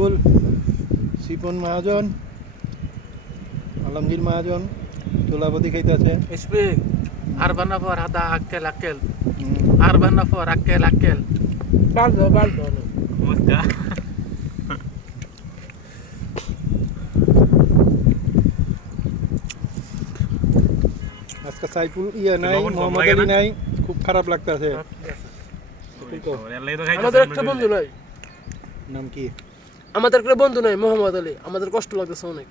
Saiful, chiffon মহাজন, আলমগীর মহাজন চুলাপতি খাইতেছে। Ispi, arbana for hada akkel akkel. Arbana for akkel akkel. Baldo. Muska. আজকে সাইফুল নাই, মোহাম্মদ আলী নাই, খুব খারাপ লাগতেছে। আমাদের একটা বন্ধু নাই, নাম কি? আমাদের একটা বন্ধু নাই মোহাম্মদ আলী। আমাদের কষ্ট লাগতেছে অনেক,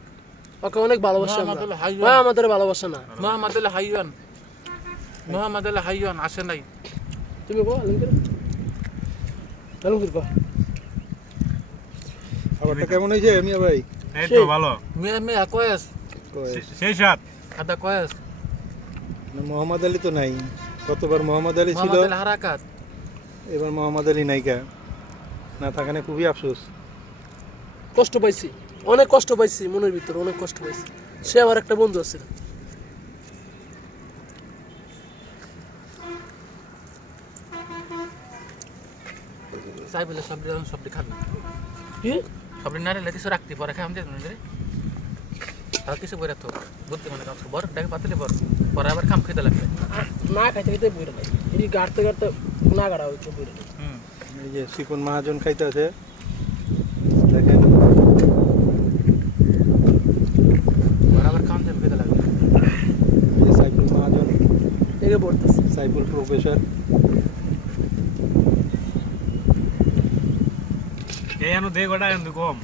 ওকে অনেক ভালোবাসি আমরা। ভাই আমাদের ভালোবাসা না। Muhammad Ali Hayyan আসে নাই। তুমি কো আলমগীর কো খাবারটা কেমন হয়েছে মিয়া ভাই? এই তো ভালো। মিয়া কয়েস। সেই সাত হাদা কয়েস। মোহাম্মদ আলী তো নাই, গতবার মোহাম্মদ আলী ছিল, Muhammad Ali হারাকাত। এবার মোহাম্মদ আলী নাইকা। না থাকানে খুবই আফসোস। কষ্ট পাইছি, অনেক কষ্ট পাইছি, মনের ভিতরে অনেক কষ্ট পাইছি। সে আমার একটা বন্ধু আছে। সাইবুল সবটি খাবি। কি সবটি নারে লেটিস রাখতি পরে খাম দে রে। আর কিছু বইরা তো বুঝতে মানে কাজ বড় ডাকে পাতলে বড় পরে আবার খাম খেতে লাগবে। না খাইতে বইরা নাই, এই গাড়তে না গাড়া হইছে বইরা। এই যে সিপন মহাজন খাইতেছে, দেখেন পরে আবার খাম খেতে লাগবে। এই যে সাইফুল মহাজন, এগে পড়তেছে সাইফুল প্রফেসর। এই আনো দে গোটা আনো কম